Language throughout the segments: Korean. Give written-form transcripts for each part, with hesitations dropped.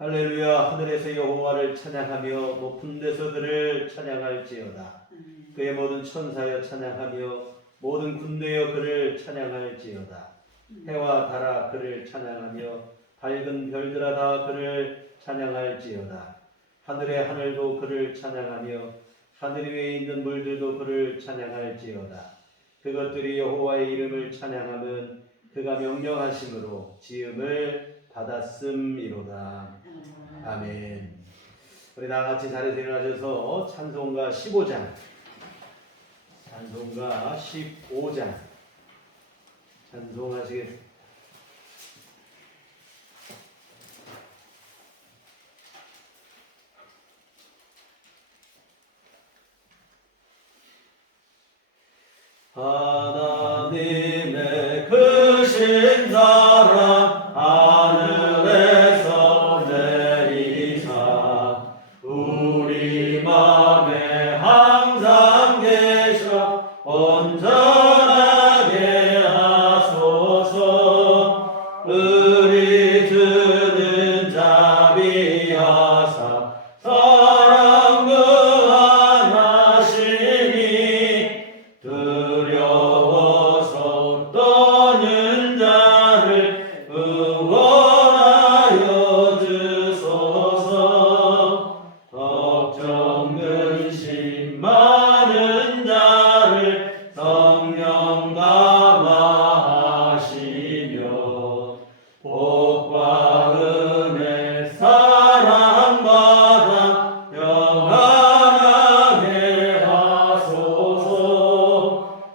할렐루야. 하늘에서 여호와를 찬양하며 높은 데서 그를 찬양할지어다. 그의 모든 천사여 찬양하며 모든 군대여 그를 찬양할지어다. 해와 달아 그를 찬양하며 밝은 별들아 다 그를 찬양할지어다. 하늘의 하늘도 그를 찬양하며 하늘 위에 있는 물들도 그를 찬양할지어다. 그것들이 여호와의 이름을 찬양하면 그가 명령하심으로 지음을 받았음이로다. 아멘. 우리 다같이 자리에서 일어나셔서 찬송가 15장 찬송하시겠습니다. 하나님의 크신 사랑 하늘에서 내리사 우리 맘에 항상 계셔 온전하게 하소서. 의리 주는 자비하사 사랑 무한하시니 두려워서 떠는 자를 응원하여 주소서. 걱정 근심 많은 자를 성령 감화하시며 복과 은혜 사랑받아 평안하게 하소서.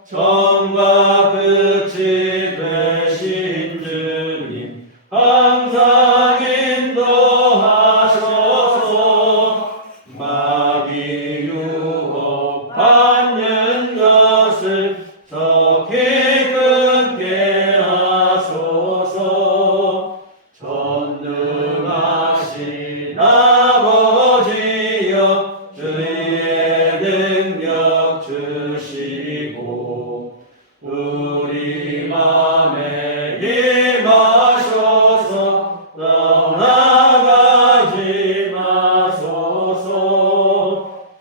처음과 끝이 되신 주님 항상 인도하셔서 마귀 유혹 받는 것을 속히 끊게 하소서. 전능하신 아버지여 주의 능력 주시고 우리 맘에 임하셔서 떠나가지 마소서.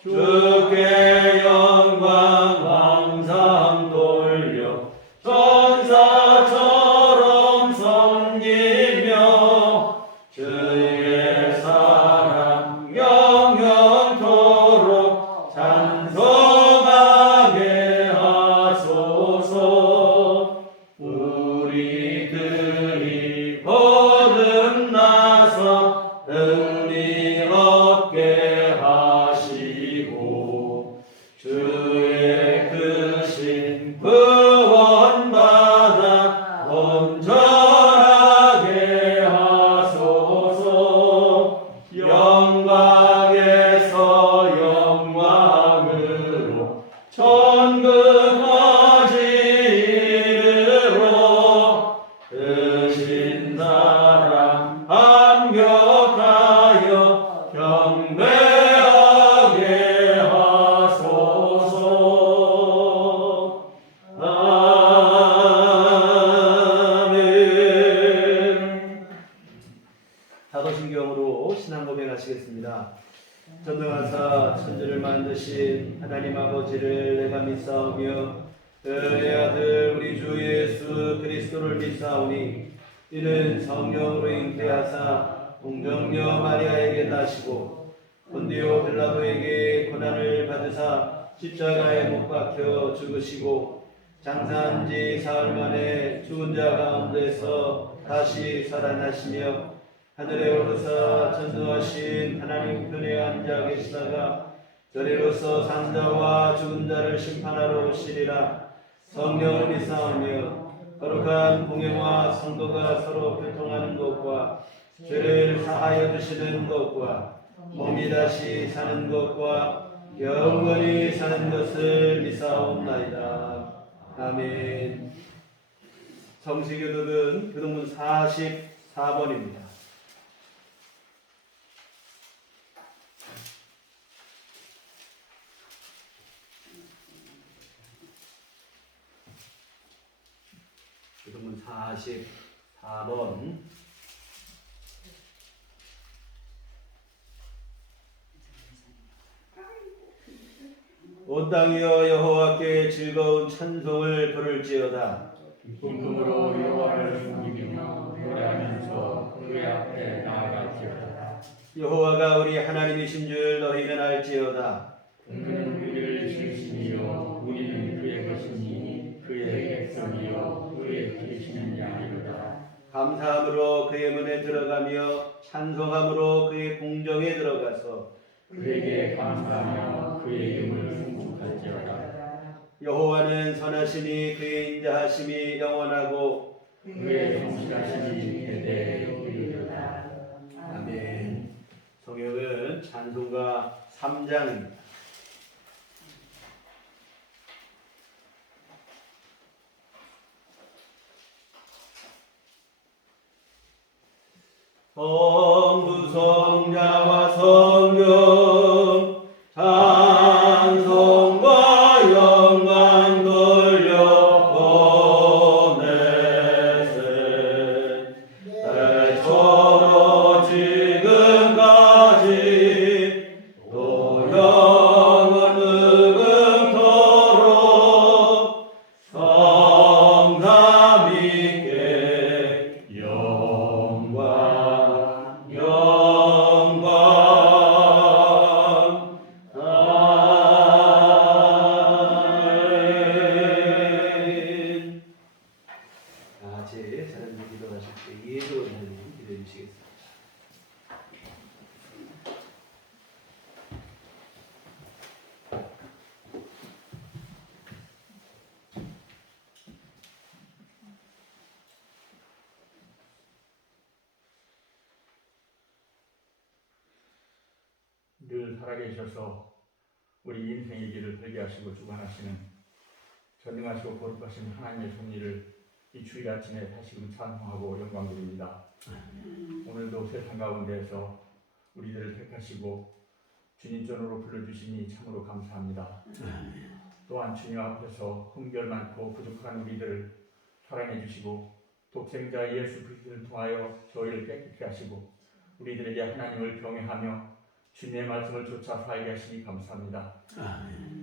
주께 영광 항상 돌려 천사처럼 섬기며 주의 사랑 영영토록 찬송하게 하소서. 우리들이 거듭나서 은리 얻게 하시고 주의 크신 구원받아 온전하게 하소서. 영광에서 영광으로 천국까지 이르러 크신 사랑 감격하여 경배하게 하소서. 아멘. 사도신경으로 신앙 고백하시겠습니다. 전능하사 천지를 만드신 하나님 아버지를 내가 믿사오며 그의 아들 우리 주 예수 그리스도를 믿사오니 이는 성령으로 잉태하사 동정녀 마리아에게 나시고 본디오 빌라도에게 고난을 받으사 십자가에 못 박혀 죽으시고 장사한 지 사흘 만에 죽은 자 가운데서 다시 살아나시며 하늘에 오르사 전능하신 하나님 편에 앉아 계시다가 저리로서 산자와 죽은 자를 심판하러 오시리라. 성령을 믿사오며 거룩한 공예와 성도가 서로 교통하는 것과 죄를 사하여 주시는 것과 몸이 다시 사는 것과 영원히 사는 것을 믿사옵나이다. 아멘. 성시교독은 교독문 44번입니다. 교독문 44번 온 땅이여 여호와께 즐거운 찬송을 부를지어다. 기쁨으로 여호와를 섬기며 노래하면서 그의 앞에 나아갈지어다. 여호와가 우리 하나님이신 줄 너희는 알지어다. 그는 우리를 지으시니요 우리는 그의 것이니 그의 백성이요 그의 기르시는 양이로다. 감사함으로 그의 문에 들어가며 찬송함으로 그의 궁정에 들어가서 그에게 감사하며 그의 이름을 송축할지어다. 여호와는 선하시니 그의 인자하심이 영원하고 그의 성실하심이 대대에 이르리로다. 아멘. 성경은 찬송가 3장입니다. 성부성자와 성령 찬송과 영광 돌려보내세 대처로 지금까지 또 영원 의금토록 성삼 있게 영광 아멘. 다 같이 하나님 기도하실 때 예도 하나님 기도해 주시겠습니다. 늘 살아계셔서 우리 인생의 길을 되게 하시고 주관하시는 전능하시고 거룩하신 하나님의 섭리를 이 주일 아침에 다시금 찬송하고 영광드립니다. 오늘도 세상 가운데에서 우리들을 택하시고 주님 전으로 불러주시니 참으로 감사합니다. 또한 주님 앞에서 흠결 많고 부족한 우리들을 사랑해 주시고 독생자 예수 그리스도를 통하여 저희를 깨끗게 하시고 우리들에게 하나님을 경외하며 주님의 말씀을 쫓아 살게 하시니 감사합니다.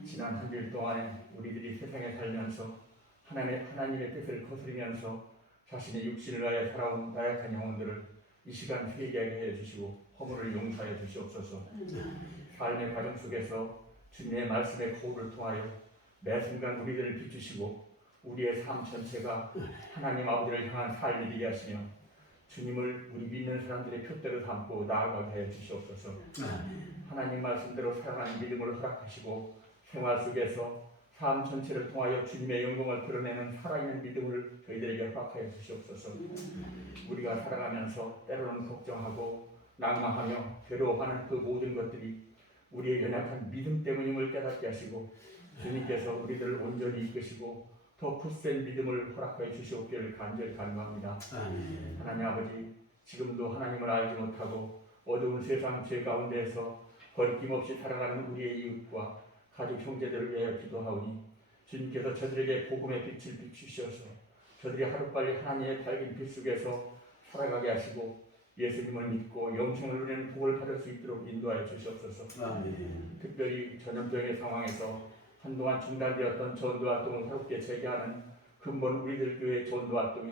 지난 한 주일 동안에 우리들이 세상에 살면서 하나님의 뜻을 거스르면서 자신의 육신을 위하여 살아온 나약한 영혼들을 이 시간 회개하게 해주시고 허물을 용서해 주시옵소서. 삶의 과정 속에서 주님의 말씀의 거울을 통하여 매 순간 우리들을 비추시고 우리의 삶 전체가 하나님 아버지를 향한 삶이 되게 하시며 주님을 우리 믿는 사람들의 표대로 삼고 나아가게 해 주시옵소서. 하나님 말씀대로 살아가는 믿음을 허락하시고 생활 속에서 삶 전체를 통하여 주님의 영광을 드러내는 살아있는 믿음을 저희들에게 허락하여 주시옵소서. 우리가 살아가면서 때로는 걱정하고 낙망하며 괴로워하는 그 모든 것들이 우리의 연약한 믿음 때문임을 깨닫게 하시고 주님께서 우리들을 온전히 이끄시고 더 굳센 믿음을 허락하여 주시옵기를 간절히 간구합니다. 하나님 아버지, 지금도 하나님을 알지 못하고 어두운 세상 죄 가운데에서 거리낌 없이 살아가는 우리의 이웃과 가족 형제들을 위하여 기도하오니 주님께서 저들에게 복음의 빛을 비추셔서 저들이 하루빨리 하나님의 밝은 빛 속에서 살아가게 하시고 예수님을 믿고 영생을 누리는 복을 받을 수 있도록 인도하여 주시옵소서. 특별히 전염병의 상황에서 한동안 중단되었던 전도활동을 새롭게 재개하는 근본 우리들 교회 전도활동에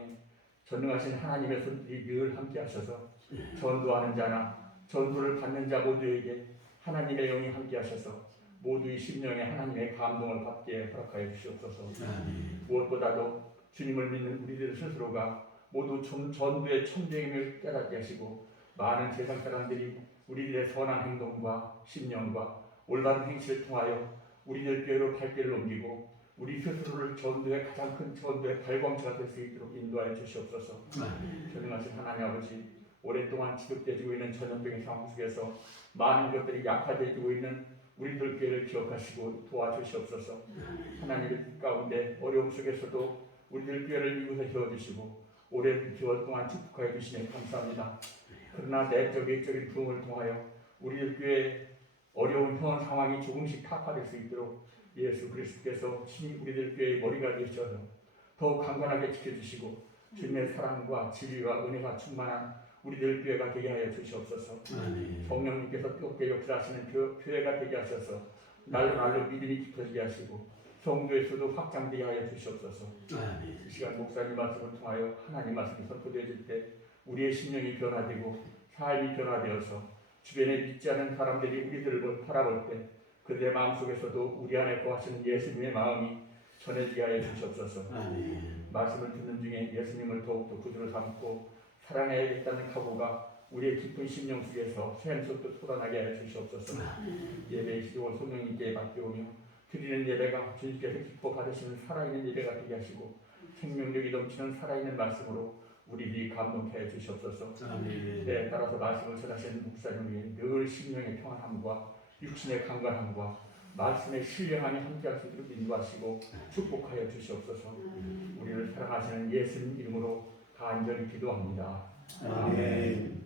전능하신 하나님의 손길이 늘 함께 하셔서 전도하는 자나 전도를 받는 자 모두에게 하나님의 영이 함께 하셔서 모두의 심령에 하나님의 감동을 받게 허락하여 주시옵소서. 무엇보다도 주님을 믿는 우리들 스스로가 모두 전도의 천대임을 깨닫게 하시고 많은 세상 사람들이 우리들의 선한 행동과 심령과 올바른 행실을 통하여 우리들 교회로 발길을 옮기고 우리 스스로를 전도의 가장 큰 전도의 발광체가 될 수 있도록 인도하여 주시옵소서. 전능하신 하나님 아버지, 오랫동안 지속되어지고 있는 전염병의 상황 속에서 많은 것들이 약화되어지고 있는 우리들 교회를 기억하시고 도와주시옵소서. 하나님의 뜻 가운데 어려움 속에서도 우리들 교회를 이곳에 세워주시고 오랜 기원 동안 축복하여 주시네 감사합니다. 그러나 내적 외적인 부흥을 통하여 우리들 교회 어려운 현 상황이 조금씩 타파될 수 있도록 예수 그리스도께서 친히 우리들 교회의 머리가 되셔서 더욱 강건하게 지켜주시고 주님의 사랑과 진리와 은혜가 충만한 우리들 교회가 되게 하여 주시옵소서. 성령님께서 뜨겁게 역사하시는 교회가 되게 하셔서 날로 믿음이 깊어지게 하시고 성도에서도 확장되게 하여 주시옵소서. 이 시간 목사님 말씀을 통하여 하나님 말씀이 선포되어질 때 우리의 심령이 변화되고 삶이 변화되어서 주변에 믿지 않은 사람들이 우리들을 바라볼 때 그들의 마음속에서도 우리 안에 거하시는 예수님의 마음이 전해지게 하여 주시옵소서. 말씀을 듣는 중에 예수님을 더욱더 구주로 삼고 사랑해야겠다는 각오가 우리의 깊은 심령 속에서 샘솟듯 쏟아나게 하여 주시옵소서. 예배의 시종을 성령님께 맡겨오며 드리는 예배가 주님께서 기뻐 받으시는 살아있는 예배가 되게 하시고 생명력이 넘치는 살아있는 말씀으로 우리들이 감동케 하여 주시옵소서. 네, 따라서 말씀을 전하시는 목사님 위에 늘 심령의 평안함과 육신의 강건함과 말씀의 신령함이 함께할 수 있도록 인도하시고 축복하여 주시옵소서. 우리를 사랑하시는 예수님 이름으로 간절히 기도합니다. 아멘.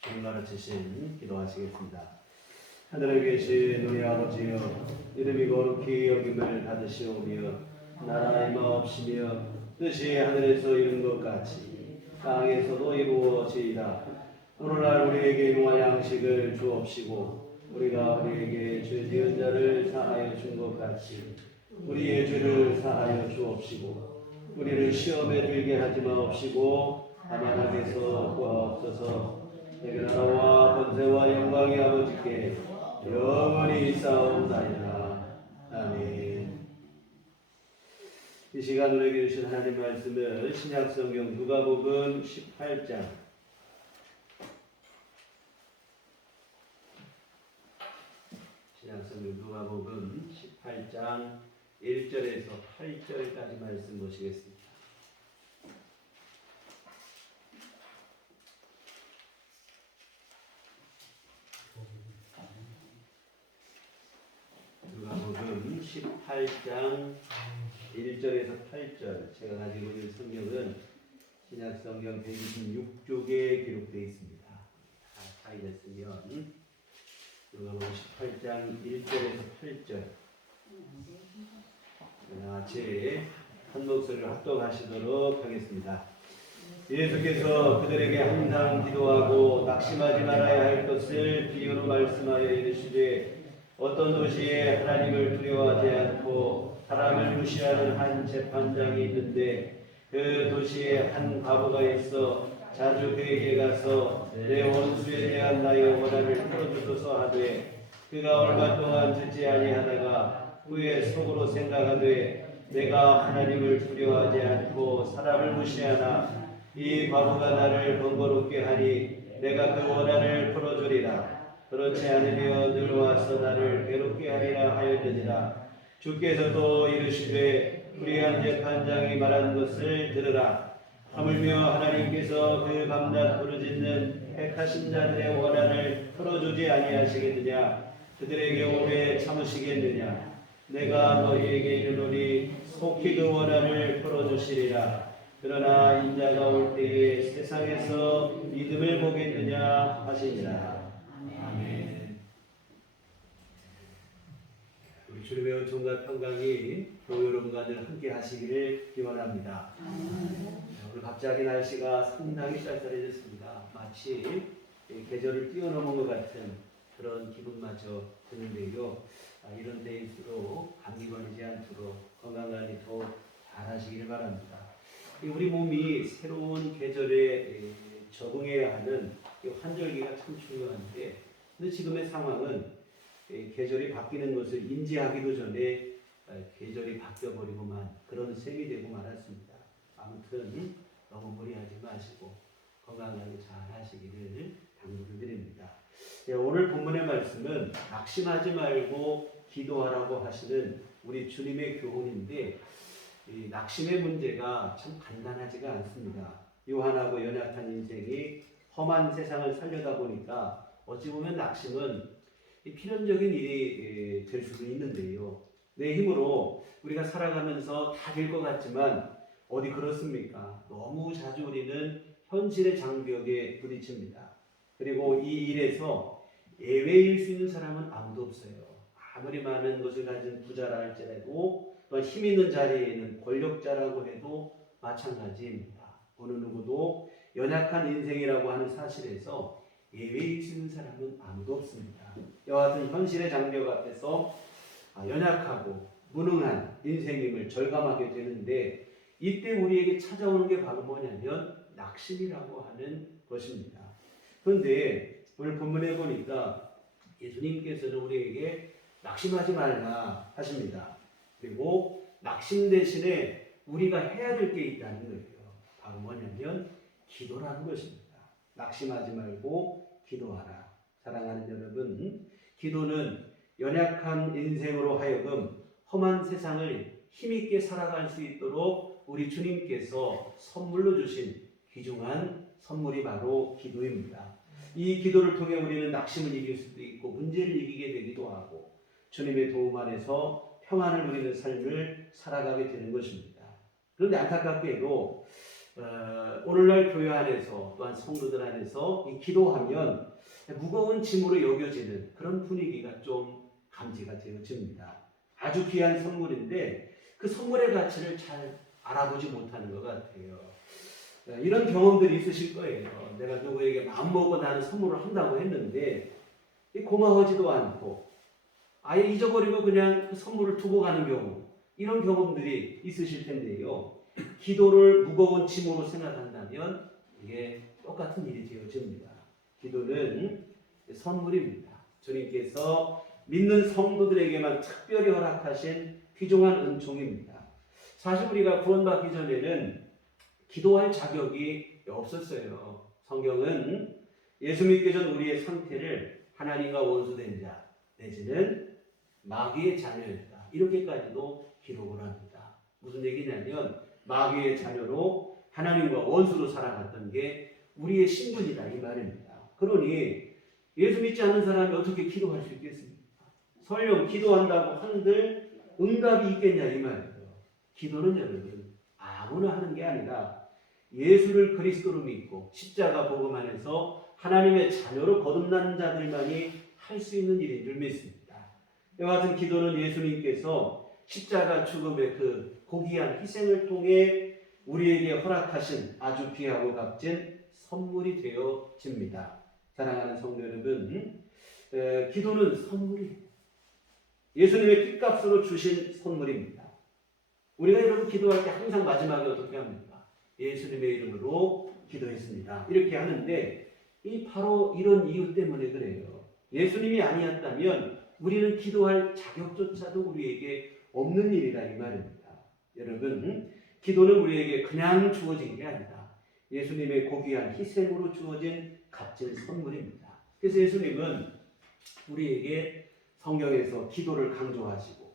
주님 가르치신 기도하시겠습니다. 하늘에 계신 우리 아버지여, 이름이 거룩히 여김을 받으시오며 나라가 임하옵시며 뜻이 하늘에서 이룬 것 같이 땅에서도 이루어지이다. 오늘날 우리에게 일용할 양식을 주옵시고 우리가 우리에게 죄 지은 자를 사하여 준 것 같이 우리의 죄를 사하여 주옵시고 우리를 시험에 들게 하지 마옵시고 다만 악에서 구하옵소서. 내게 나라와 권세와 영광이 아버지께 영원히 있사옵나이다. 아멘. 이 시간 우리에게 주신 하나님 말씀은 신약성경 누가복음 18장 신약성경 누가복음 18장 1절에서 8절까지 말씀 보시겠습니다. 누가복음 18장 1절에서 8절, 제가 가지고 있는 성경은 신약성경 126쪽에 기록되어 있습니다. 다 차이됐으면 누가복음 18장 1절에서 8절 같이 한 목소리로 합독하시도록 하겠습니다. 예수께서 그들에게 항상 기도하고 낙심하지 말아야 할 것을 비유로 말씀하여 이르시되 어떤 도시에 하나님을 두려워하지 않고 사람을 무시하는 한 재판장이 있는데 그 도시에 한 과부가 있어 자주 그에게 가서 내 원수에 대한 나의 원한을 풀어주소서 하되 그가 얼마 동안 듣지 아니하다가 후에 속으로 생각하되 내가 하나님을 두려워하지 않고 사람을 무시하나 이 과부가 나를 번거롭게 하니 내가 그 원한을 풀어주리라. 그렇지 않으며 늘 와서 나를 괴롭게 하리라 하였느니라. 주께서 또 이르시되 불의한 재판장이 말한 것을 들으라. 하물며 하나님께서 그 밤낮 부르짖는 택하신 자들의 원한을 풀어주지 아니하시겠느냐. 그들에게 오래 참으시겠느냐. 내가 너희에게 이르노니 속히 그 원한을 풀어주시리라. 그러나 인자가 올 때에 세상에서 믿음을 보겠느냐 하시니라. 아멘. 우리 주님의 은총과 평강이 교회 여러분과 늘 함께 하시기를 기원합니다. 오늘 갑자기 날씨가 상당히 쌀쌀해졌습니다. 마치 계절을 뛰어넘은 것 같은 그런 기분마저 드는데요. 이런 때일수록 감기 걸리지 않도록 건강관리 더 잘하시길 바랍니다. 우리 몸이 새로운 계절에 적응해야 하는 환절기가 참 중요한데, 근데 지금의 상황은 계절이 바뀌는 것을 인지하기도 전에 계절이 바뀌어버리고만 그런 셈이 되고 말았습니다. 아무튼 너무 무리하지 마시고 건강하게 잘 하시기를 당부를 드립니다. 오늘 본문의 말씀은 낙심하지 말고 기도하라고 하시는 우리 주님의 교훈인데, 이 낙심의 문제가 참 간단하지가 않습니다. 요한하고 연약한 인생이 험한 세상을 살려다 보니까 어찌 보면 낙심은 필연적인 일이 될 수도 있는데요. 내 힘으로 우리가 살아가면서 다 될 것 같지만 어디 그렇습니까? 너무 자주 우리는 현실의 장벽에 부딪힙니다. 그리고 이 일에서 예외일 수 있는 사람은 아무도 없어요. 아무리 많은 것을 가진 부자라 할지라도 또 힘 있는 자리에 있는 권력자라고 해도 마찬가지입니다. 어느 누구도 연약한 인생이라고 하는 사실에서 예외일 수 있는 사람은 아무도 없습니다. 이와 같은 현실의 장벽 앞에서 연약하고 무능한 인생임을 절감하게 되는데 이때 우리에게 찾아오는 게 바로 뭐냐면 낙심이라고 하는 것입니다. 그런데 오늘 본문에 보니까 예수님께서는 우리에게 낙심하지 말라 하십니다. 그리고 낙심 대신에 우리가 해야 될 게 있다는 거예요. 바로 뭐냐면 기도라는 것입니다. 낙심하지 말고 기도하라. 사랑하는 여러분, 기도는 연약한 인생으로 하여금 험한 세상을 힘있게 살아갈 수 있도록 우리 주님께서 선물로 주신 귀중한 선물이 바로 기도입니다. 이 기도를 통해 우리는 낙심을 이길 수도 있고 문제를 이기게 되기도 하고 주님의 도움 안에서 평안을 누리는 삶을 살아가게 되는 것입니다. 그런데 안타깝게도 오늘날 교회 안에서 또한 성도들 안에서 이 기도하면 무거운 짐으로 여겨지는 그런 분위기가 좀 감지가 되어집니다. 아주 귀한 선물인데 그 선물의 가치를 잘 알아보지 못하는 것 같아요. 이런 경험들이 있으실 거예요. 내가 누구에게 마음먹고 나는 선물을 한다고 했는데 고마워하지도 않고 아예 잊어버리고 그냥 그 선물을 두고 가는 경우, 이런 경험들이 있으실 텐데요. 기도를 무거운 짐으로 생각한다면 이게 똑같은 일이 되어집니다. 기도는 선물입니다. 주님께서 믿는 성도들에게만 특별히 허락하신 귀중한 은총입니다. 사실 우리가 구원받기 전에는 기도할 자격이 없었어요. 성경은 예수 믿기 전 우리의 상태를 하나님과 원수된 자 내지는 마귀의 자녀였다, 이렇게까지도 기록을 합니다. 무슨 얘기냐면 마귀의 자녀로 하나님과 원수로 살아갔던 게 우리의 신분이다, 이 말입니다. 그러니 예수 믿지 않는 사람이 어떻게 기도할 수 있겠습니까? 설령 기도한다고 한들 응답이 있겠냐, 이 말이에요. 기도는 여러분 아무나 하는 게 아니라 예수를 그리스도로 믿고 십자가 복음 안에서 하나님의 자녀로 거듭난 자들만이 할 수 있는 일인 줄 믿습니다. 이와 같은 기도는 예수님께서 십자가 죽음의 그 고귀한 희생을 통해 우리에게 허락하신 아주 귀하고 값진 선물이 되어집니다. 사랑하는 성도 여러분, 기도는 선물이에요. 예수님의 핏값으로 주신 선물입니다. 우리가 여러분 기도할 때 항상 마지막에 어떻게 합니까? 예수님의 이름으로 기도했습니다, 이렇게 하는데 바로 이런 이유 때문에 그래요. 예수님이 아니었다면 우리는 기도할 자격조차도 우리에게 없는 일이다, 이 말입니다. 여러분, 기도는 우리에게 그냥 주어진 게 아니다. 예수님의 고귀한 희생으로 주어진 값진 선물입니다. 그래서 예수님은 우리에게 성경에서 기도를 강조하시고,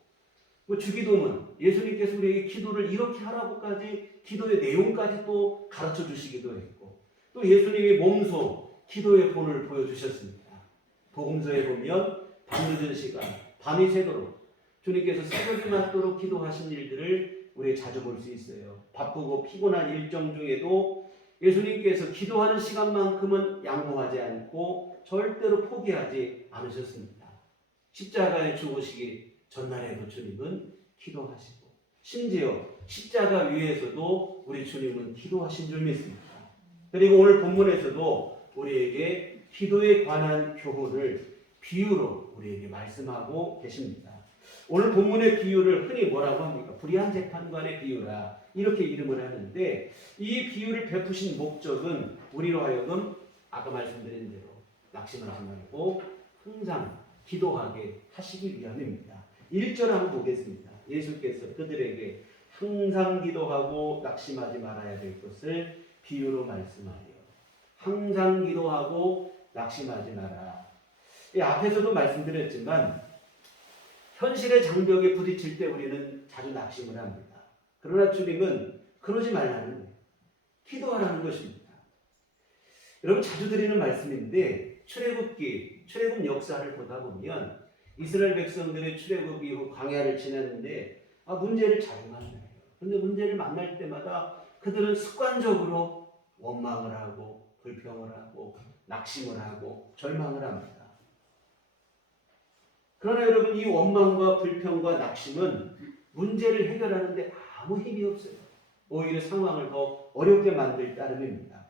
주기도문, 예수님께서 우리에게 기도를 이렇게 하라고까지 기도의 내용까지 또 가르쳐 주시기도 했고, 또 예수님이 몸소 기도의 본을 보여주셨습니다. 복음서에 보면 밤늦은 시간, 밤이 새도록 주님께서 새벽이 맞도록 기도하신 일들을 우리 자주 볼 수 있어요. 바쁘고 피곤한 일정 중에도 예수님께서 기도하는 시간만큼은 양보하지 않고 절대로 포기하지 않으셨습니다. 십자가에 죽으시기 전날에도 주님은 기도하시고, 심지어 십자가 위에서도 우리 주님은 기도하신 줄 믿습니다. 그리고 오늘 본문에서도 우리에게 기도에 관한 교훈을 비유로 우리에게 말씀하고 계십니다. 오늘 본문의 비유를 흔히 뭐라고 합니까? 불의한 재판관의 비유라, 이렇게 이름을 하는데, 이 비유를 베푸신 목적은 우리로 하여금 아까 말씀드린 대로 낙심을 하지 말고 항상 기도하게 하시기 위함입니다. 1절 한번 보겠습니다. 예수께서 그들에게 항상 기도하고 낙심하지 말아야 될 것을 비유로 말씀하여 항상 기도하고 낙심하지 마라. 앞에서도 말씀드렸지만 현실의 장벽에 부딪힐 때 우리는 자주 낙심을 합니다. 그러나 주님은 그러지 말라는 거예요. 기도하라는 것입니다. 여러분, 자주 드리는 말씀인데 출애굽 역사를 보다 보면 이스라엘 백성들의 출애굽 이후 광야를 지났는데 문제를 자주 만나요. 그런데 문제를 만날 때마다 그들은 습관적으로 원망을 하고 불평을 하고 낙심을 하고 절망을 합니다. 그러나 여러분, 이 원망과 불평과 낙심은 문제를 해결하는데 아무 힘이 없어요. 오히려 상황을 더 어렵게 만들 따름입니다.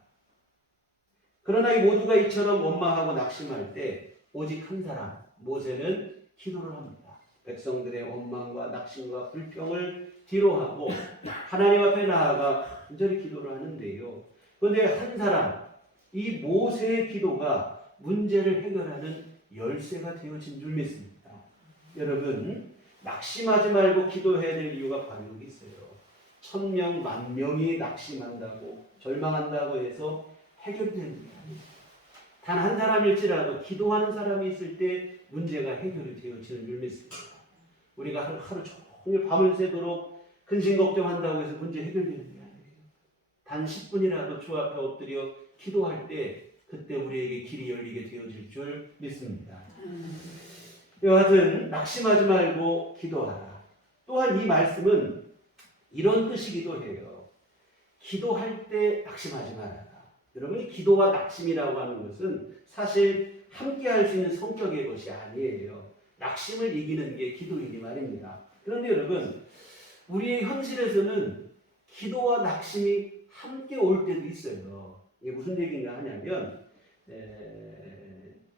그러나 이 모두가 이처럼 원망하고 낙심할 때 오직 한 사람 모세는 기도를 합니다. 백성들의 원망과 낙심과 불평을 뒤로하고 하나님 앞에 나아가 간절히 기도를 하는데요. 그런데 한 사람, 이 모세의 기도가 문제를 해결하는 열쇠가 되어진 줄 믿습니다. 여러분, 낙심하지 말고 기도해야 될 이유가 바로 여기 있어요. 1000명, 10,000명이 낙심한다고 절망한다고 해서 해결되는 게 아니에요. 단 한 사람일지라도 기도하는 사람이 있을 때 문제가 해결이 되어지는 줄 믿습니다. 우리가 하루 종일 밤을 새도록 근심 걱정한다고 해서 문제 해결되는 게 아니에요. 단 10분이라도 주 앞에 엎드려 기도할 때 그때 우리에게 길이 열리게 되어질 줄 믿습니다. 여하튼 낙심하지 말고 기도하라. 또한 이 말씀은 이런 뜻이기도 해요. 기도할 때 낙심하지 말아라. 여러분이 기도와 낙심이라고 하는 것은 사실 함께 할 수 있는 성격의 것이 아니에요. 낙심을 이기는 게 기도이니 말입니다. 그런데 여러분, 우리의 현실에서는 기도와 낙심이 함께 올 때도 있어요. 이게 무슨 얘기인가 하냐면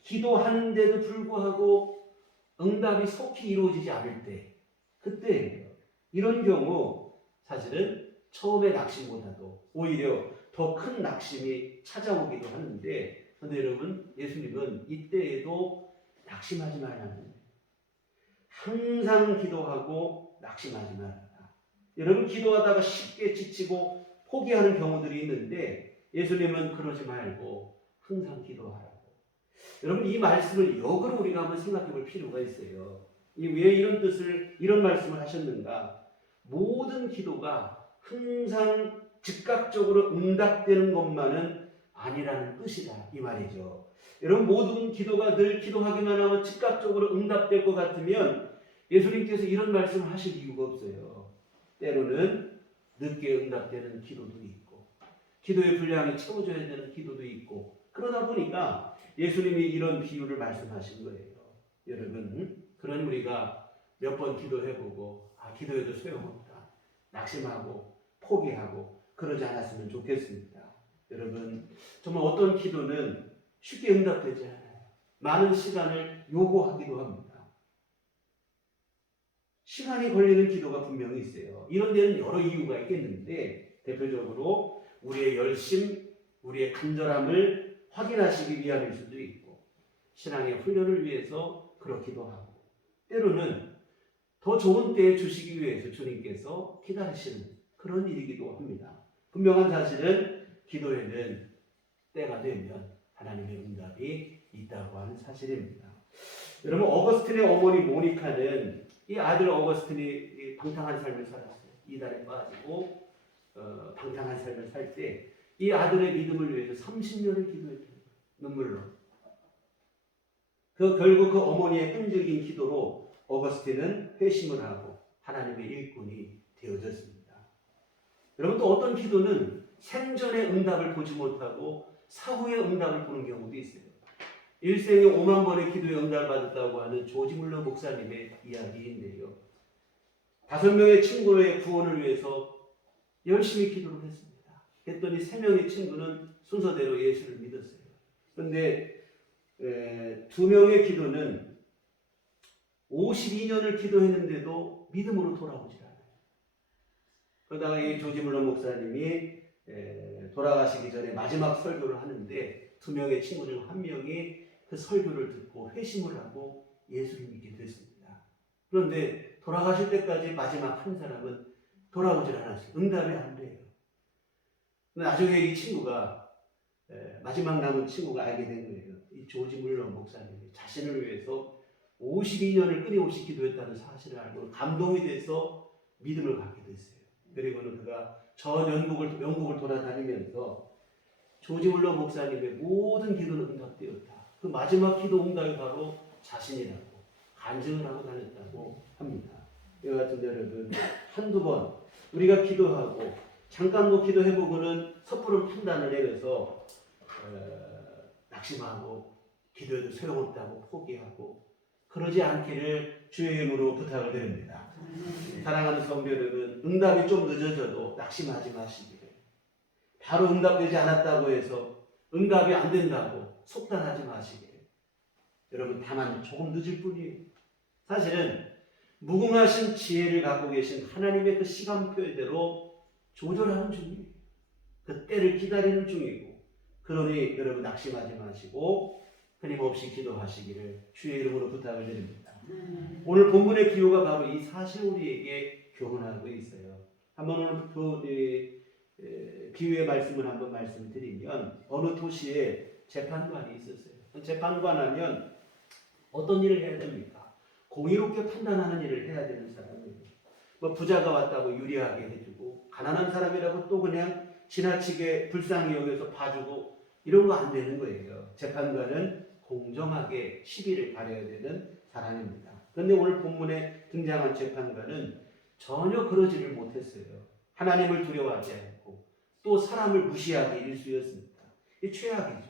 기도하는데도 불구하고 응답이 속히 이루어지지 않을 때, 그때예요. 이런 경우 사실은 처음의 낙심보다도 오히려 더 큰 낙심이 찾아오기도 하는데, 그런데 여러분, 예수님은 이때에도 낙심하지 말라는 거예요. 항상 기도하고 낙심하지 말아라. 여러분, 기도하다가 쉽게 지치고 포기하는 경우들이 있는데 예수님은 그러지 말고 항상 기도하라고. 여러분, 이 말씀을 역으로 우리가 한번 생각해 볼 필요가 있어요. 왜 이런 말씀을 하셨는가? 모든 기도가 항상 즉각적으로 응답되는 것만은 아니라는 뜻이다, 이 말이죠. 여러분, 모든 기도가 늘 기도하기만 하면 즉각적으로 응답될 것 같으면 예수님께서 이런 말씀을 하실 이유가 없어요. 때로는 늦게 응답되는 기도도 있고 기도의 분량이 채워져야 되는 기도도 있고, 그러다 보니까 예수님이 이런 비유를 말씀하신 거예요. 여러분, 그러니 우리가 몇 번 기도해보고 기도해도 소용없다, 낙심하고 포기하고 그러지 않았으면 좋겠습니다. 여러분, 정말 어떤 기도는 쉽게 응답되지 않아요. 많은 시간을 요구하기도 합니다. 시간이 걸리는 기도가 분명히 있어요. 이런 데는 여러 이유가 있겠는데 대표적으로 우리의 열심, 우리의 간절함을 확인하시기 위함일 수도 있고, 신앙의 훈련을 위해서 그렇기도 하고, 때로는 더 좋은 때에 주시기 위해서 주님께서 기다리시는 그런 일이기도 합니다. 분명한 사실은 기도에는 때가 되면 하나님의 응답이 있다고 하는 사실입니다. 여러분, 어거스틴의 어머니 모니카는 이 아들 어거스틴이 방탕한 삶을 살았어요. 이단에 빠지고 방탕한 삶을 살 때 이 아들의 믿음을 위해서 30년을 기도했어요. 눈물로. 결국 그 어머니의 끈질긴 기도로 어거스틴은 회심을 하고 하나님의 일꾼이 되어졌습니다. 여러분, 또 어떤 기도는 생전의 응답을 보지 못하고 사후의 응답을 보는 경우도 있어요. 일생에 5만 번의 기도에 응답을 받았다고 하는 조지 물러 목사님의 이야기인데요. 5명의 친구의 구원을 위해서 열심히 기도를 했습니다. 그랬더니 3명의 친구는 순서대로 예수를 믿었어요. 그런데 2명의 기도는 52년을 기도했는데도 믿음으로 돌아오지 않아요. 그러다가 이 조지 물러 목사님이 돌아가시기 전에 마지막 설교를 하는데 2명의 친구 중 1명이 그 설교를 듣고 회심을 하고 예수를 믿게 됐습니다. 그런데 돌아가실 때까지 마지막 한 사람은 돌아오질 않았어요. 응답이 안 돼요. 나중에 이 친구가 마지막 남은 친구가 알게 된 거예요. 이 조지 물러 목사님이 자신을 위해서 52년을 끊임없이 기도했다는 사실을 알고 감동이 돼서 믿음을 갖게 됐어요. 그리고는 그가 전 영국을 돌아다니면서 조지 물러 목사님의 모든 기도는 응답되었다. 그 마지막 기도 응답이 바로 자신이라고 간증을 하고 다녔다고 합니다. 이와 같은 여러분, 한두 번 우리가 기도하고 잠깐 기도해보고는 섣부른 판단을 내려서 낙심하고 기도해도 소용없다고 포기하고 그러지 않기를 주의 이름으로 부탁을 드립니다. 사랑하는 성도 여러분, 응답이 좀 늦어져도 낙심하지 마시기를. 바로 응답되지 않았다고 해서 응답이 안 된다고 속단하지 마시길. 여러분 다만 조금 늦을 뿐이에요. 사실은 무궁하신 지혜를 갖고 계신 하나님의 그 시간표대로 조절하는 중이에요. 그 때를 기다리는 중이고, 그러니 여러분 낙심하지 마시고 끊임없이 기도하시기를 주의 이름으로 부탁을 드립니다. 오늘 본문의 비유가 바로 이 사실 우리에게 교훈하고 있어요. 한번 오늘 비유의 말씀을 한번 말씀드리면, 어느 도시에 재판관이 있었어요. 재판관 하면 어떤 일을 해야 됩니까? 공의롭게 판단하는 일을 해야 되는 사람이에요. 뭐 부자가 왔다고 유리하게 해주고, 가난한 사람이라고 또 그냥 지나치게 불쌍히 여겨서 봐주고, 이런 거 안 되는 거예요. 재판관은 공정하게 시비를 가려야 되는 사람입니다. 그런데 오늘 본문에 등장한 재판관은 전혀 그러지를 못했어요. 하나님을 두려워하지 않고 또 사람을 무시하기 일쑤였습니다. 이 최악이죠.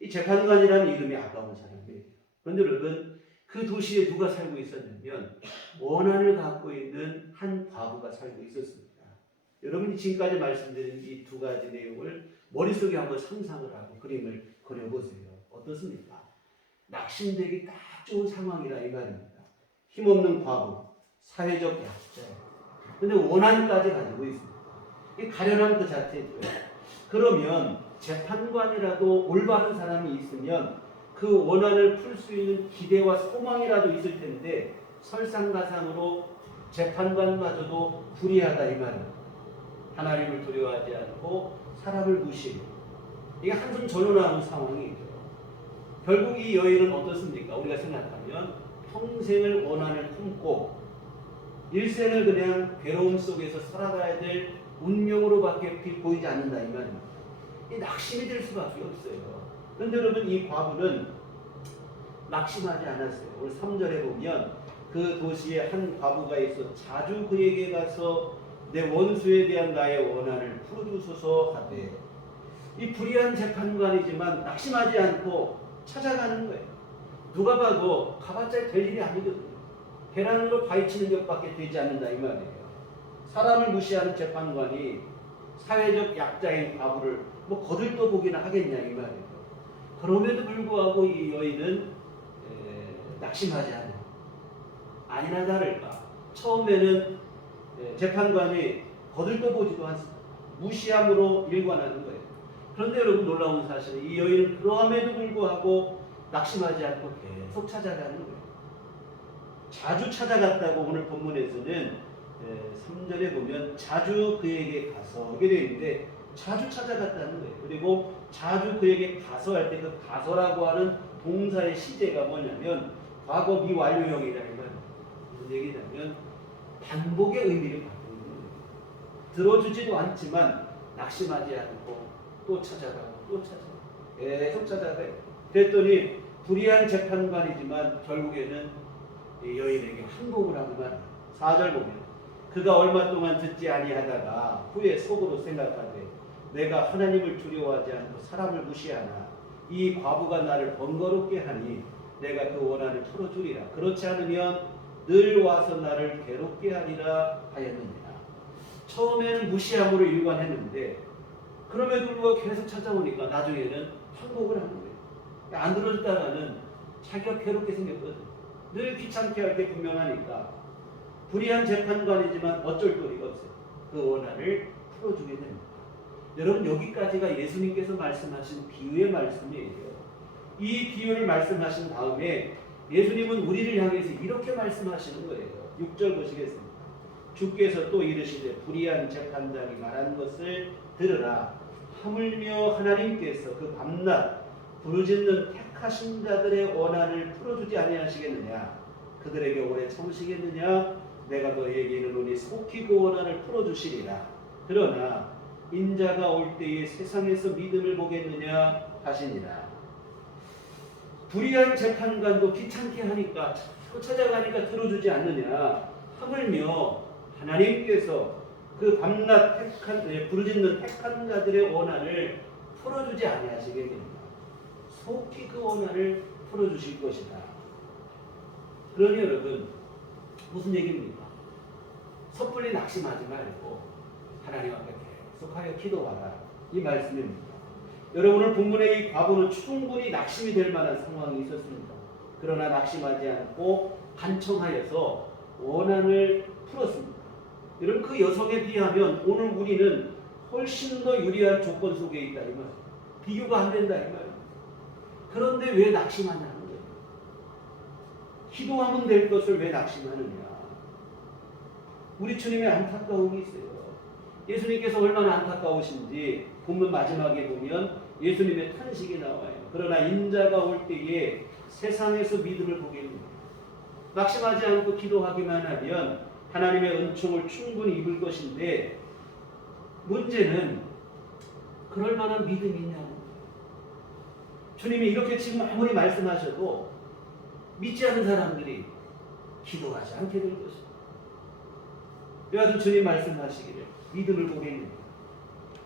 이 재판관이라는 이름이 아까운 사람이에요. 그런데 여러분, 그 도시에 누가 살고 있었냐면 원한을 갖고 있는 한 과부가 살고 있었습니다. 여러분이 지금까지 말씀드린 이 두 가지 내용을 머릿속에 한번 상상을 하고 그림을 그려보세요. 어떻습니까? 낙심되기 딱 좋은 상황이라 이 말입니다. 힘없는 과부, 사회적 약자, 근데 원한까지 가지고 있습니다. 이 가련한 그 자체죠. 그러면 재판관이라도 올바른 사람이 있으면 그 원한을 풀 수 있는 기대와 소망이라도 있을 텐데, 설상가상으로 재판관마저도 불의하다 이 말입니다. 하나님을 두려워하지 않고 사람을 무시해. 이게 한숨 절로 나오는 상황이죠. 결국 이 여인은 어떻습니까? 우리가 생각하면 평생을 원한을 품고 일생을 그냥 괴로움 속에서 살아가야 될 운명으로밖에 보이지 않는다 이 말입니다. 이 낙심이 될 수밖에 없어요. 그런데 여러분, 이 과부는 낙심하지 않았어요. 오늘 3절에 보면 그 도시에 한 과부가 있어 자주 그에게 가서 내 원수에 대한 나의 원한을 풀어주소서 하되, 이 불의한 재판관이지만 낙심하지 않고 찾아가는 거예요. 누가 봐도 가봤자 될 일이 아니거든요. 계란으로 파헤치는 것밖에 되지 않는다 이 말이에요. 사람을 무시하는 재판관이 사회적 약자인 과부를 뭐 거들떠 보기나 하겠냐 이 말이에요. 그럼에도 불구하고 이 여인은 낙심하지 않아요. 아니나 다를까 처음에는 재판관이 거들떠보지도 않습니다. 무시함으로 일관하는 거예요. 그런데 여러분, 놀라운 사실은 이 여인은 그럼에도 불구하고 낙심하지 않고 계속 찾아가는 거예요. 자주 찾아갔다고 오늘 본문에서는 3절에 보면 자주 그에게 가서 하게 되어 있는데, 자주 찾아갔다는 거예요. 그리고 자주 그에게 가서 할 때 그 가서라고 하는 동사의 시제가 뭐냐면 과거 미완료형이라는 거예요. 무슨 얘기냐면 반복의 의미를 갖고 있는 거예요. 들어주지도 않지만 낙심하지 않고 또 찾아가고 또 찾아가고 계속 찾아가요. 그랬더니 불의한 재판관이지만 결국에는 이 여인에게 항복을 하고 말합니다. 4절 보면 그가 얼마 동안 듣지 아니하다가 후에 속으로 생각하되 내가 하나님을 두려워하지 않고 사람을 무시하나 이 과부가 나를 번거롭게 하니 내가 그 원한을 풀어주리라. 그렇지 않으면 늘 와서 나를 괴롭게 하리라 하였느니라. 처음에는 무시함으로 일관했는데 그럼에도 불구하고 계속 찾아오니까 나중에는 항복을 하는 거예요. 안 들어줬다가는 자기가 괴롭게 생겼거든. 늘 귀찮게 할 게 분명하니까 불의한 재판관이지만 어쩔 도리가 없어요. 그 원한을 풀어주게 됩니다. 여러분, 여기까지가 예수님께서 말씀하신 비유의 말씀이에요. 이 비유를 말씀하신 다음에 예수님은 우리를 향해서 이렇게 말씀하시는 거예요. 6절 보시겠습니다. 주께서 또 이르시되 불의한 재판장이 말하는 것을 들으라. 하물며 하나님께서 그 밤낮 부르짖는 택하신 자들의 원한을 풀어주지 아니하시겠느냐? 그들에게 오래 참으시겠느냐? 내가 너희에게 이르노니 속히 그 원한을 풀어주시리라. 그러나 인자가 올 때에 세상에서 믿음을 보겠느냐 하시니라. 불의한 재판관도 귀찮게 하니까 자꾸 찾아가니까 들어주지 않느냐? 하물며 하나님께서 그 밤낮 부르짖는 택한 자들의 원한을 풀어주지 아니하시겠느냐? 속히 그 원한을 풀어주실 것이다. 그러니 여러분, 무슨 얘기입니까? 섣불리 낙심하지 말고 하나님 앞에 계속하여 기도하라 이 말씀입니다. 여러분 오늘 본문의 이 과부는 충분히 낙심이 될 만한 상황이 있었습니다. 그러나 낙심하지 않고 간청하여서 원한을 풀었습니다. 여러분 그 여성에 비하면 오늘 우리는 훨씬 더 유리한 조건 속에 있다 이 말이에요. 비교가 안 된다 이 말이에요. 그런데 왜 낙심하냐는 거예요. 기도하면 될 것을 왜 낙심하느냐. 우리 주님의 안타까움이 있어요. 예수님께서 얼마나 안타까우신지 본문 마지막에 보면 예수님의 탄식이 나와요. 그러나 인자가 올 때에 세상에서 믿음을 보게 됩니다. 낙심하지 않고 기도하기만 하면 하나님의 은총을 충분히 입을 것인데 문제는 그럴 만한 믿음이 있냐는 거예요. 주님이 이렇게 지금 아무리 말씀하셔도 믿지 않는 사람들이 기도하지 않게 될 것입니다. 그래서 주님 말씀하시기를 믿음을 보게 됩니다.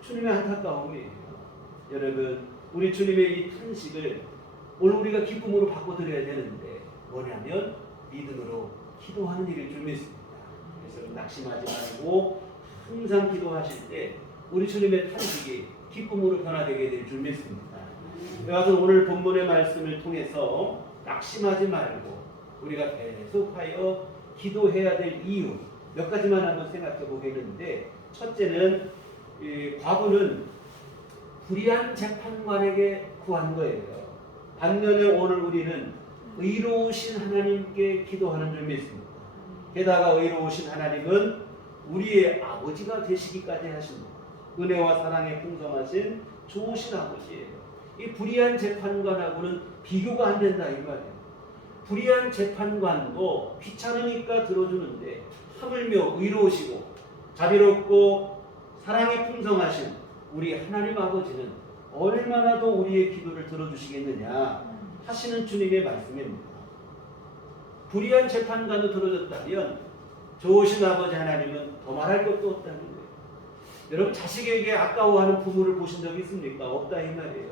주님의 안타까움이에요. 여러분 우리 주님의 이 탄식을 오늘 우리가 기쁨으로 바꿔드려야 되는데 뭐냐면 믿음으로 기도하는 일일 줄 믿습니다. 그래서 낙심하지 말고 항상 기도하실 때 우리 주님의 탄식이 기쁨으로 변화되게 될 줄 믿습니다. 그래서 오늘 본문의 말씀을 통해서 낙심하지 말고 우리가 계속하여 기도해야 될 이유 몇 가지만 한번 생각해 보겠는데 첫째는 이 과부는 불의한 재판관에게 구한 거예요. 반면에 오늘 우리는 의로우신 하나님께 기도하는 줄 믿습니다. 게다가 의로우신 하나님은 우리의 아버지가 되시기까지 하십니다. 은혜와 사랑에 풍성하신 좋으신 아버지예요. 이 불의한 재판관하고는 비교가 안 된다 이 말이에요. 불의한 재판관도 귀찮으니까 들어주는데 하물며 의로우시고 자비롭고 사랑에 풍성하신 우리 하나님 아버지는 얼마나 더 우리의 기도를 들어주시겠느냐 하시는 주님의 말씀입니다. 불의한 재판관도 들어줬다면 좋으신 아버지 하나님은 더 말할 것도 없다는 거예요. 여러분 자식에게 아까워하는 부모를 보신 적 있습니까? 없다 이 말이에요.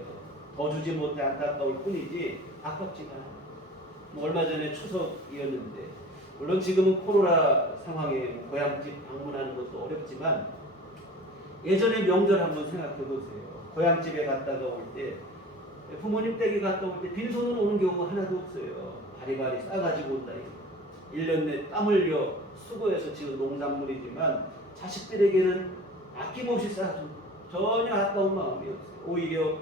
더 주지 못해 안타까울 뿐이지 아깝지가 않아요. 얼마 전에 추석이었는데 물론 지금은 코로나 상황에 고향집 방문하는 것도 어렵지만 예전에 명절 한번 생각해 보세요. 고향집에 갔다가 올 때 부모님 댁에 갔다 올 때 빈손으로 오는 경우가 하나도 없어요. 바리바리 싸가지고 온다. 1년 내 땀 흘려 수고해서 지은 농산물이지만 자식들에게는 아낌없이 싸주고 전혀 아까운 마음이 없어요. 오히려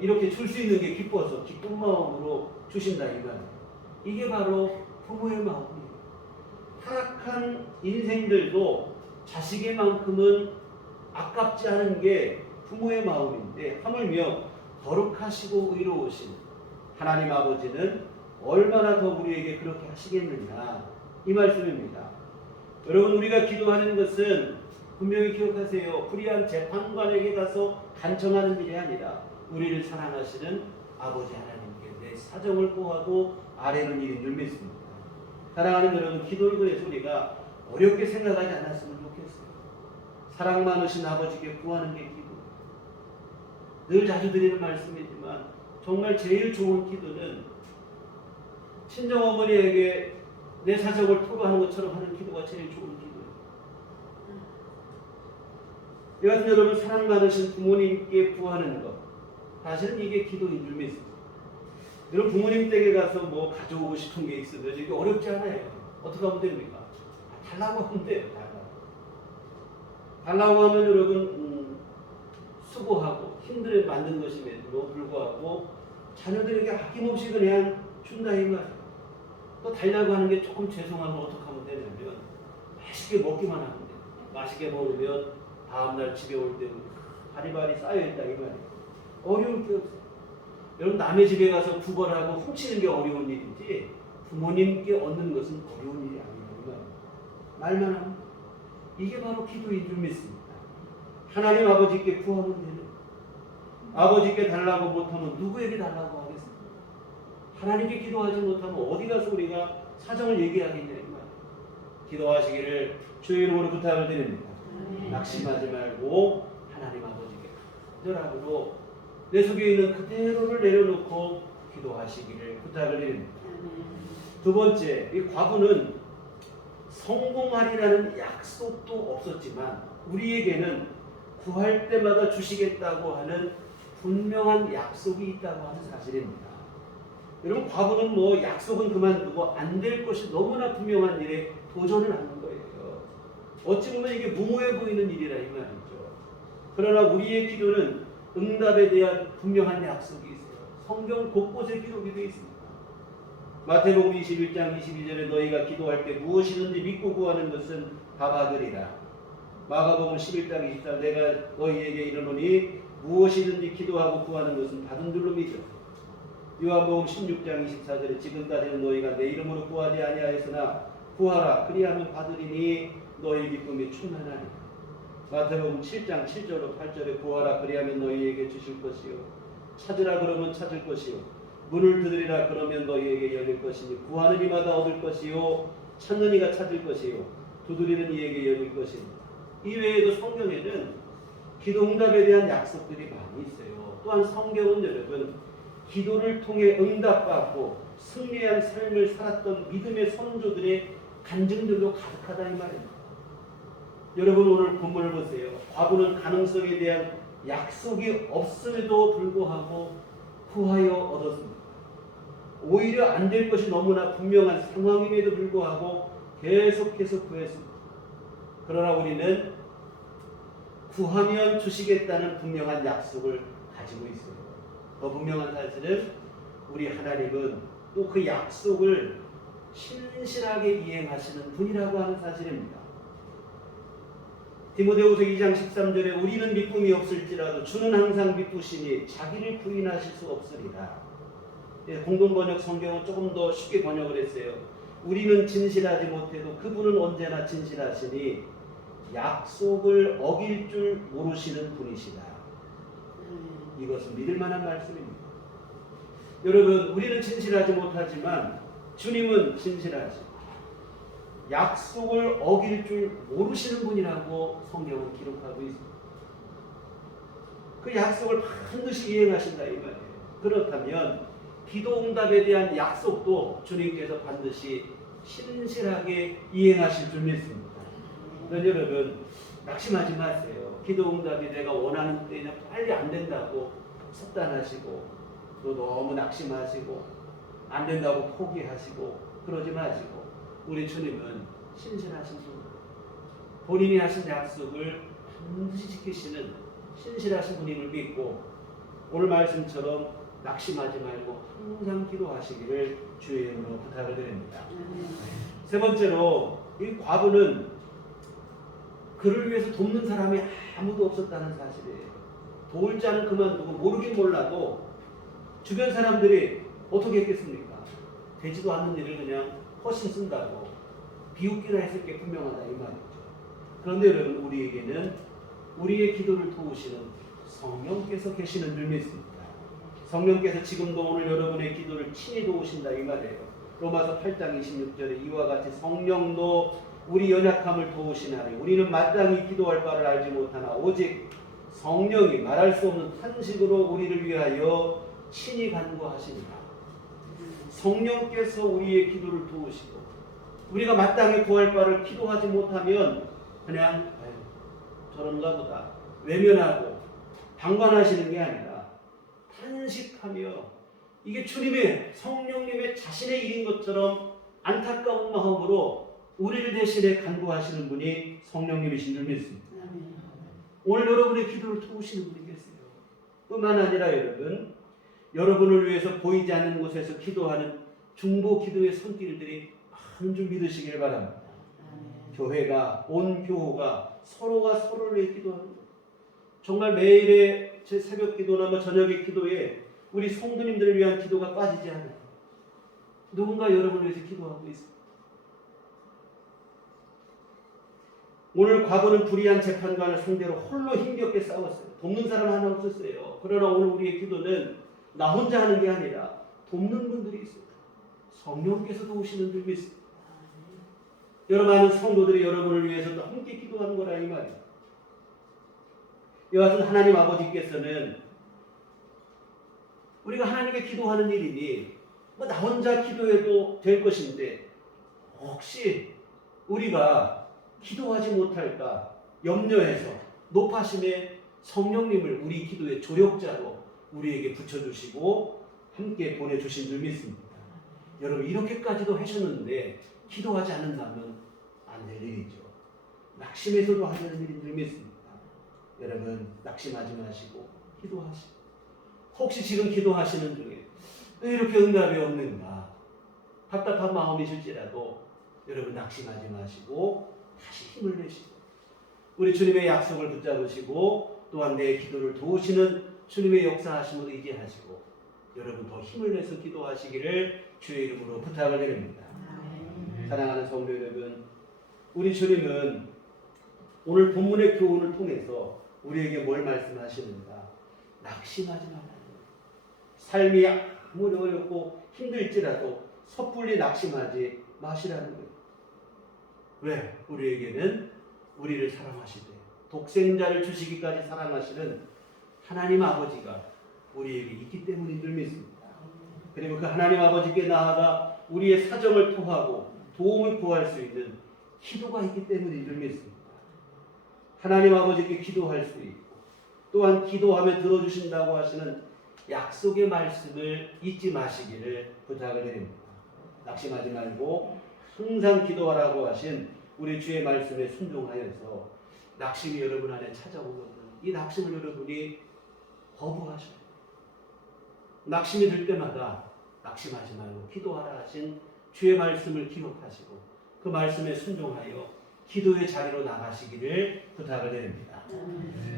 이렇게 줄 수 있는 게 기뻐서 기쁜 마음으로 주신다 이 말. 이게 바로 부모의 마음이에요. 타락한 인생들도 자식의만큼은 아깝지 않은 게 부모의 마음인데 하물며 거룩하시고 의로우신 하나님 아버지는 얼마나 더 우리에게 그렇게 하시겠느냐 이 말씀입니다. 여러분 우리가 기도하는 것은 분명히 기억하세요. 불의한 재판관에게 가서 간청하는 일이 아니라 우리를 사랑하시는 아버지 하나님께 내 사정을 고하고 아뢰는 일인 줄 믿습니다. 사랑하는 여러분 기도를 그래서 우리가 어렵게 생각하지 않았으면 좋겠어요. 사랑 많으신 아버지께 구하는 게 기도. 늘 자주 드리는 말씀이지만 정말 제일 좋은 기도는 친정어머니에게 내 사정을 토로하는 것처럼 하는 기도가 제일 좋은 기도예요. 여하튼 여러분 사랑 많으신 부모님께 구하는 것 사실은 이게 기도인 줄 믿습니다. 여러분 부모님 댁에 가서 뭐 가져오고 싶은 게 있으면 이게 어렵지 않아요. 어떻게 하면 됩니까? 달라고 하면 돼요. 달라고 하면 여러분 수고하고 힘들게 만든 것임에도 불구하고 자녀들에게 아낌없이 그냥 준다 이 말이에요. 또 달라고 하는 게 조금 죄송하면 어떻게 하면 되냐면 맛있게 먹기만 하면 돼요. 맛있게 먹으면 다음날 집에 올 때 바리바리 쌓여있다 이 말이에요. 어려울 게 없어요. 여러분 남의 집에 가서 구걸하고 훔치는 게 어려운 일이지 부모님께 얻는 것은 어려운 일이 아니에요. 말만 하면 이게 바로 기도인 줄 믿습니다. 하나님 아버지께 구하면 되는 아버지께 달라고 못하면 누구에게 달라고 하겠습니까? 하나님께 기도하지 못하면 어디 가서 우리가 사정을 얘기하겠냐 이 말이에요. 기도하시기를 주의 이름으로 부탁을 드립니다. 낙심하지 말고 하나님 아버지께 간절함으로 내 속에 있는 그대로를 내려놓고 기도하시기를 부탁을 드립니다. 두 번째, 이 과부는 성공하리라는 약속도 없었지만 우리에게는 구할 때마다 주시겠다고 하는 분명한 약속이 있다고 하는 사실입니다. 여러분, 과부는 뭐 약속은 그만두고 안 될 것이 너무나 분명한 일에 도전을 하는 거예요. 어찌 보면 이게 무모해 보이는 일이라 이 말이죠. 그러나 우리의 기도는 응답에 대한 분명한 약속이 있어요. 성경 곳곳에 기록이 되어 있습니다. 마태복음 21장 22절에 너희가 기도할 때 무엇이든지 믿고 구하는 것은 다 받으리라. 마가복음 11장 24절 내가 너희에게 이르노니 무엇이든지 기도하고 구하는 것은 받은 줄로 믿으라. 요한복음 16장 24절에 지금까지는 너희가 내 이름으로 구하지 아니하였으나 구하라 그리하면 받으리니 너희 기쁨이 충만하리라. 마태복음 7장 7절로 8절에 구하라 그리하면 너희에게 주실 것이요 찾으라 그러면 찾을 것이요 문을 두드리라 그러면 너희에게 열릴 것이니 구하는 이마다 얻을 것이요 찾는 이가 찾을 것이요 두드리는 이에게 열릴 것이니. 이 외에도 성경에는 기도 응답에 대한 약속들이 많이 있어요. 또한 성경은 여러분 기도를 통해 응답받고 승리한 삶을 살았던 믿음의 선조들의 간증들로 가득하다 이 말입니다. 여러분 오늘 본문을 보세요. 과부는 가능성에 대한 약속이 없음에도 불구하고 구하여 얻었습니다. 오히려 안 될 것이 너무나 분명한 상황임에도 불구하고 계속해서 구했습니다. 그러나 우리는 구하면 주시겠다는 분명한 약속을 가지고 있어요. 더 분명한 사실은 우리 하나님은 또 그 약속을 신실하게 이행하시는 분이라고 하는 사실입니다. 디모데후서 2장 13절에 우리는 믿음이 없을지라도 주는 항상 믿으시니 자기를 부인하실 수 없으리라. 공동번역 성경은 조금 더 쉽게 번역을 했어요. 우리는 진실하지 못해도 그분은 언제나 진실하시니 약속을 어길 줄 모르시는 분이시다. 이것은 믿을 만한 말씀입니다. 여러분 우리는 진실하지 못하지만 주님은 진실하시고 약속을 어길 줄 모르시는 분이라고 성경은 기록하고 있습니다. 그 약속을 반드시 이행하신다 이 말이에요. 그렇다면 기도 응답에 대한 약속도 주님께서 반드시 신실하게 이행하실 줄 믿습니다. 그러나 여러분 낙심하지 마세요. 기도 응답이 내가 원하는 때냐 빨리 안 된다고 속단하시고 또 너무 낙심하시고 안 된다고 포기하시고 그러지 마시고 우리 주님은 신실하신 분입니다. 본인이 하신 약속을 반드시 지키시는 신실하신 분임을 믿고 오늘 말씀처럼 낙심하지 말고 항상 기도하시기를 주의 이름으로 부탁을 드립니다. 세 번째로 이 과부는 그를 위해서 돕는 사람이 아무도 없었다는 사실이에요. 도울 자는 그만두고 모르긴 몰라도 주변 사람들이 어떻게 했겠습니까? 되지도 않는 일을 그냥 허심 쓴다고 비웃기나 했을 게 분명하다 이 말이죠. 그런데 여러분 우리에게는 우리의 기도를 도우시는 성령께서 계시는 줄 믿습니다. 성령께서 지금도 오늘 여러분의 기도를 친히 도우신다 이 말이에요. 로마서 8장 26절에 이와 같이 성령도 우리 연약함을 도우시나니 우리는 마땅히 기도할 바를 알지 못하나 오직 성령이 말할 수 없는 탄식으로 우리를 위하여 친히 간구하시니라. 성령께서 우리의 기도를 도우시고 우리가 마땅히 구할 바를 기도하지 못하면 그냥 저런가 보다 외면하고 방관하시는 게 아니라 탄식하며 이게 주님의 성령님의 자신의 일인 것처럼 안타까운 마음으로 우리를 대신해 간구하시는 분이 성령님이신 줄 믿습니다. 오늘 여러분의 기도를 도우시는 분이 계세요. 뿐만 아니라 여러분을 위해서 보이지 않는 곳에서 기도하는 중보 기도의 손길들이 많은 줄 믿으시길 바랍니다. 교회가 온 교우가 서로가 서로를 위해 기도하는 것. 정말 매일의 제 새벽 기도나 저녁의 기도에 우리 성도님들을 위한 기도가 빠지지 않아요. 누군가 여러분을 위해서 기도하고 있습니다. 오늘 과거는 불의한 재판관을 상대로 홀로 힘겹게 싸웠어요. 돕는 사람 하나 없었어요. 그러나 오늘 우리의 기도는 나 혼자 하는 게 아니라 돕는 분들이 있어요. 성령께서 도우시는 줄 믿습니다. 여러 많은 성도들이 여러분을 위해서도 함께 기도하는 거라 이 말이에요. 이와 같은 하나님 아버지께서는 우리가 하나님께 기도하는 일이니 나 혼자 기도해도 될 것인데 혹시 우리가 기도하지 못할까 염려해서 높아심의 성령님을 우리 기도의 조력자로 우리에게 붙여주시고 함께 보내주신 줄 믿습니다. 여러분 이렇게까지도 하셨는데 기도하지 않는다면 안 될 일이죠. 낙심해서도 하는 일인 줄 믿습니다. 여러분 낙심하지 마시고 기도하시고, 혹시 지금 기도하시는 중에 왜 이렇게 응답이 없는가 답답한 마음이실지라도 여러분 낙심하지 마시고 다시 힘을 내시고 우리 주님의 약속을 붙잡으시고 또한 내 기도를 도우시는 주님의 역사하심을 의지하시고 여러분 더 힘을 내서 기도하시기를 주의 이름으로 부탁을 드립니다. 사랑하는 성도 여러분, 우리 주님은 오늘 본문의 교훈을 통해서 우리에게 뭘 말씀하시는가? 낙심하지 말라는 거예요. 삶이 아무리 어렵고 힘들지라도 섣불리 낙심하지 마시라는 거예요. 왜? 우리에게는 우리를 사랑하시되 독생자를 주시기까지 사랑하시는 하나님 아버지가 우리에게 있기 때문인 줄 믿습니다. 그리고 그 하나님 아버지께 나아가 우리의 사정을 토하고 도움을 구할 수 있는 기도가 있기 때문인 줄 믿습니다. 하나님 아버지께 기도할 수 있고 또한 기도하면 들어주신다고 하시는 약속의 말씀을 잊지 마시기를 부탁을 드립니다. 낙심하지 말고 항상 기도하라고 하신 우리 주의 말씀에 순종하여서 낙심이 여러분 안에 찾아오거든 이 낙심을 여러분이 거부하셔야 돼요. 낙심이 들 때마다 낙심하지 말고 기도하라 하신 주의 말씀을 기억하시고 그 말씀에 순종하여 기도의 자리로 나가시기를 부탁을 드립니다.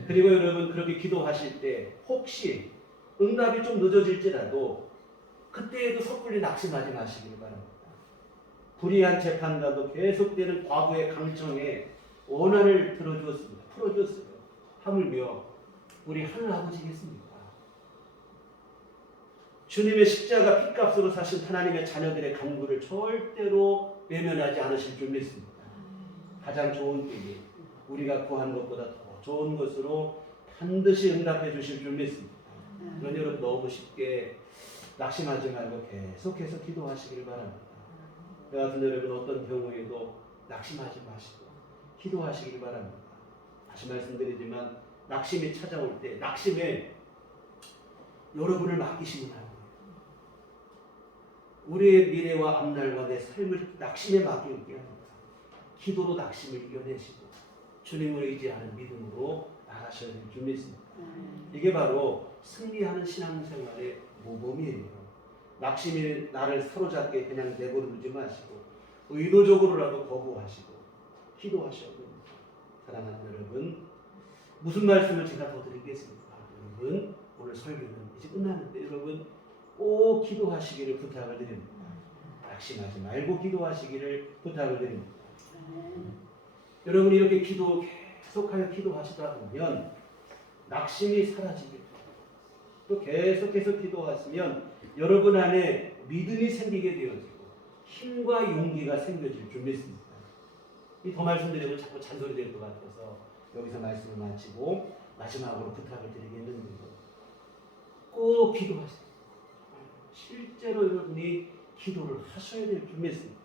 그리고 여러분 그렇게 기도하실 때 혹시 응답이 좀 늦어질지라도 그때에도 섣불리 낙심하지 마시기를 바랍니다. 불의한 재판과도 계속되는 과거의 강청에 원한을 들어주었습니다. 풀어주었어요. 하물며 우리 하늘 아버지겠습니까? 주님의 십자가 핏값으로 사신 하나님의 자녀들의 간구를 절대로 외면하지 않으실 줄 믿습니다. 가장 좋은 때에 우리가 구한 것보다 더 좋은 것으로 반드시 응답해 주실 줄 믿습니다. 그러니 여러분 너무 쉽게 낙심하지 말고 계속해서 기도하시길 바랍니다. 저와 같은 여러분 어떤 경우에도 낙심하지 마시고 기도하시길 바랍니다. 다시 말씀드리지만 낙심이 찾아올 때 낙심에 여러분을 맡기시면 안 돼요. 우리의 미래와 앞날과 내 삶을 낙심에 맡기게 합니다. 기도로 낙심을 이겨내시고 주님을 의지하는 믿음으로 나가셔야 될 줄 믿습니다. 이게 바로 승리하는 신앙생활의 모범이에요. 낙심이 나를 사로잡게 그냥 내버려 두지 마시고 의도적으로라도 거부하시고 기도하셔야 됩니다. 사랑하는 여러분, 무슨 말씀을 제가 더 드리겠습니까? 여러분 오늘 설교는 이제 끝났는데 여러분 꼭 기도하시기를 부탁을 드립니다. 낙심하지 말고 기도하시기를 부탁을 드립니다. 여러분 이렇게 계속하여 기도하시다 보면 낙심이 사라지게 또 계속해서 기도하시면 여러분 안에 믿음이 생기게 되어지고 힘과 용기가 생겨질 줄 믿습니다. 더 말씀드리면 자꾸 잔소리 될 것 같아서 여기서 말씀을 마치고 마지막으로 부탁을 드리겠는데요. 꼭 기도하세요. 실제로 여러분이 기도를 하셔야 될 줄 믿습니다.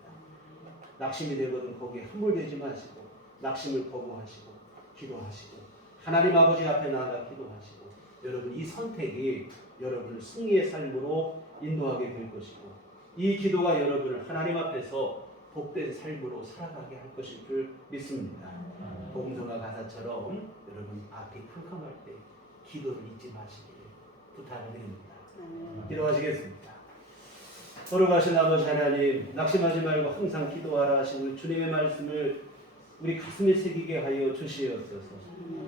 낙심이 되거든 거기에 함몰되지 마시고 낙심을 거부하시고 기도하시고 하나님 아버지 앞에 나아가 기도하시고 여러분 이 선택이 여러분을 승리의 삶으로 인도하게 될 것이고 이 기도가 여러분을 하나님 앞에서 복된 삶으로 살아가게 할 것일 줄 믿습니다. 복음서가 가사처럼 여러분 앞이 캄캄할 때 기도를 잊지 마시기를 부탁을 드립니다. 기도하시겠습니다. 걸어가신 아버지 하나님, 낙심하지 말고 항상 기도하라 하시는 주님의 말씀을 우리 가슴에 새기게 하여 주시옵소서.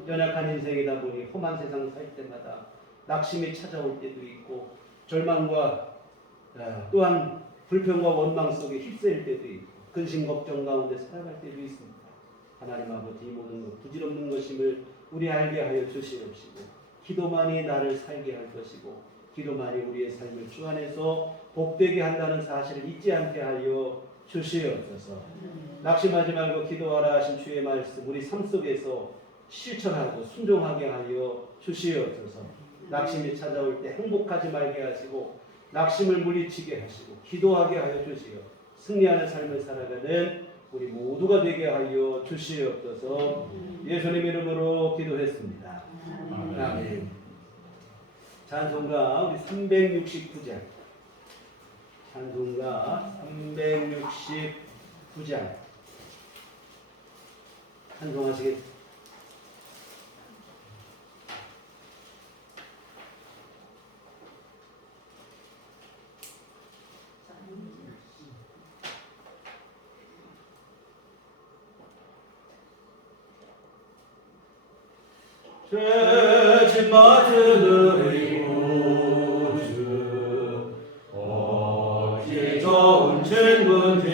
연약한 인생이다 보니 험한 세상 살 때마다 낙심이 찾아올 때도 있고 절망과 또한 불평과 원망 속에 휩쓸릴 때도 있고 근심 걱정 가운데 살아갈 때도 있습니다. 하나님 아버지, 이 모든 것 부질없는 것임을 우리 알게 하여 주시옵시고 기도만이 나를 살게 할 것이고 기도만이 우리의 삶을 주 안에서 복되게 한다는 사실을 잊지 않게 하여 주시옵소서. 낙심하지 말고 기도하라 하신 주의 말씀 우리 삶 속에서 실천하고 순종하게 하여 주시옵소서. 낙심이 찾아올 때 행복하지 말게 하시고 낙심을 물리치게 하시고 기도하게 하여 주시어 승리하는 삶을 살아가는 우리 모두가 되게 하여 주시옵소서. 예수님 이름으로 기도했습니다. 아멘. 찬송가 우리 369장. 찬송가 369장. 찬송하시겠습니다. 죄짐 받은 우리 구주 어찌 좋은 친구인지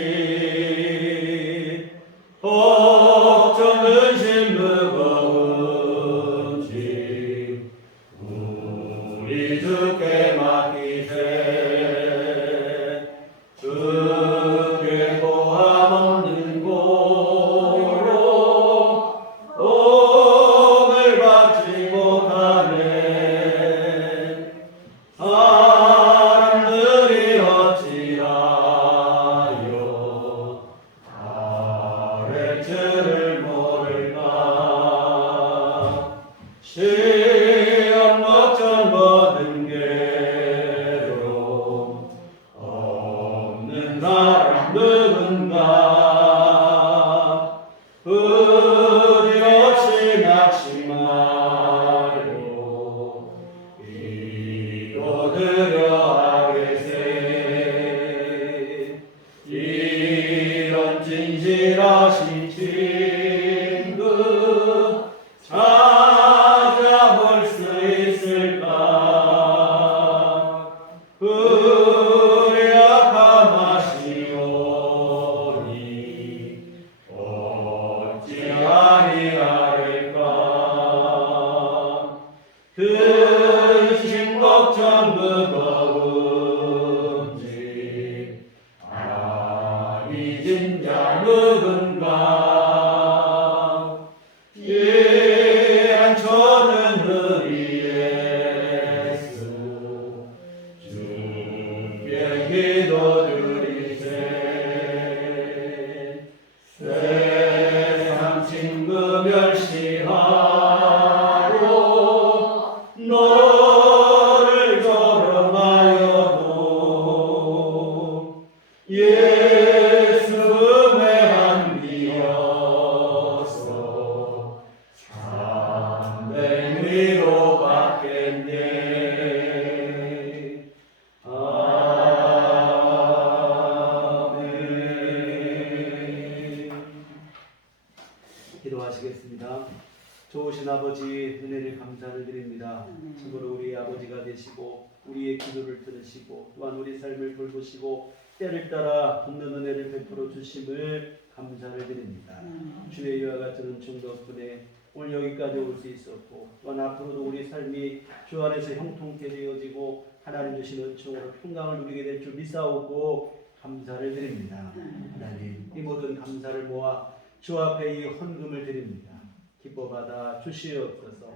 걱정 근심 무거운지 우리 주께 맡기세 주께 고함 없는 고로 옥을 받지 못하네 사람들이 어찌하여 아뢰 줄을 모를까 시험 걱정 모든 괴로움 없는 사람 누군가 부질없이 낙심하려 이루드려 하겠세 이런 진실하신 친구 찾아볼 수 있을까 우리 악함하시오니 어찌 아니하릴까 근심 걱정 무거운지 아니진 자 누군가 예한초는 우리 예수 주께 기도드리세 세상 친구 멸시하고 너를 조롱하여도 예수 은혜 안 비어서 참된 위로 받겠네 아멘. 기도하시겠습니다. 좋으신 아버지 은혜를 감사를 드립니다. 참으로 우리 아버지가 되시고 우리의 기도를 들으시고 또한 우리 삶을 돌보시고 때를 따라 돕는 은혜를 베풀어 주심을 감사를 드립니다. 주의 이와 같은 은총 덕분에 오늘 여기까지 올 수 있었고 또한 앞으로도 우리 삶이 주 안에서 형통케 되어지고 하나님 주신 은총으로 평강을 누리게 될 줄 믿사오고 감사를 드립니다. 하나님 이 모든 감사를 모아 주 앞에 이 헌금을 드립니다. 기뻐 받아 주시옵소서.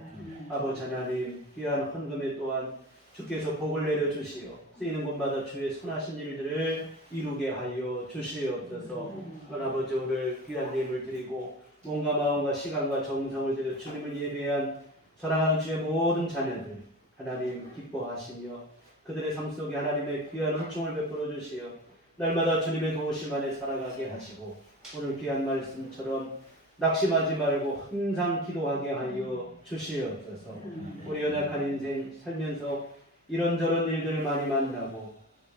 아버지 하나님 귀한 헌금에 또한 주께서 복을 내려 주시어 쓰이는 곳마다 주의 선하신 일들을 이루게 하여 주시옵소서. 아버지 오늘 귀한 예물 드리고 몸과 마음과 시간과 정성을 들여 주님을 예배한 사랑하는 주의 모든 자녀들 하나님 기뻐하시며 그들의 삶 속에 하나님의 귀한 은총을 베풀어 주시어 날마다 주님의 도우심 안에 살아가게 하시고 오늘 귀한 말씀처럼 낙심하지 말고 항상 기도하게 하여 주시옵소서. 우리 연약한 인생 살면서 이런저런 일들을 많이 만나고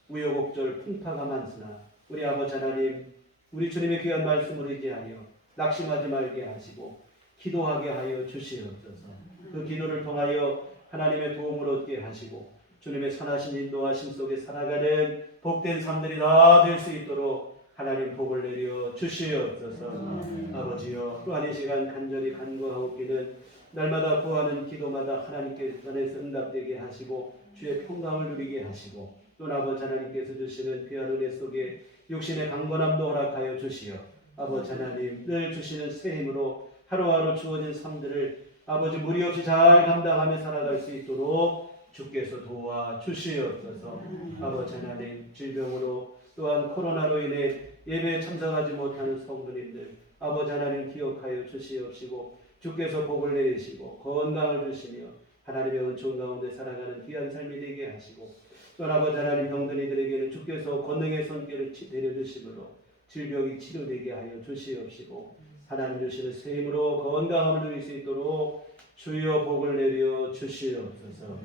우여곡절 풍파가 많으나 우리 아버지 하나님 우리 주님의 귀한 말씀을 의지하여 낙심하지 말게 하시고 기도하게 하여 주시옵소서. 그 기도를 통하여 하나님의 도움을 얻게 하시고 주님의 선하신 인도하심 속에 살아가는 복된 삶들이 다 될 수 있도록 하나님 복을 내려 주시옵소서. 아버지여 또한 이 시간 간절히 간구하옵기는 날마다 구하는 기도마다 하나님께 안에서 응답되게 하시고 주의 평강을 누리게 하시고 또 아버지 하나님께서 주시는 귀한 은혜 속에 육신의 강건함도 허락하여 주시어 아버지 하나님 늘 주시는 새 힘으로 하루하루 주어진 삶들을 아버지 무리 없이 잘 감당하며 살아갈 수 있도록 주께서 도와 주시옵소서. 아버지 하나님 질병으로 또한 코로나로 인해 예배에 참석하지 못하는 성도님들 아버지 하나님 기억하여 주시옵시고 주께서 복을 내리시고 건강을 주시며 하나님의 은총 가운데 살아가는 귀한 삶이 되게 하시고 또 아버지 하나님 병든 이들에게는 주께서 권능의 손길을 내려주심으로 질병이 치료되게 하여 주시옵시고 하나님 주시는 새 힘으로 건강함을 누릴 수 있도록 주여 복을 내려 주시옵소서.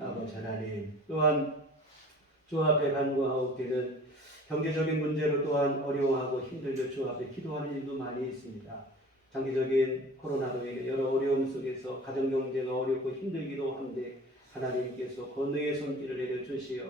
아버지 하나님 또한 주 앞에 간구하옵기는 경제적인 문제로 또한 어려워하고 힘들게 주 앞에 기도하는 일도 많이 있습니다. 장기적인 코로나로 인해 여러 어려움 속에서 가정경제가 어렵고 힘들기도 한데 하나님께서 권능의 손길을 내려주시어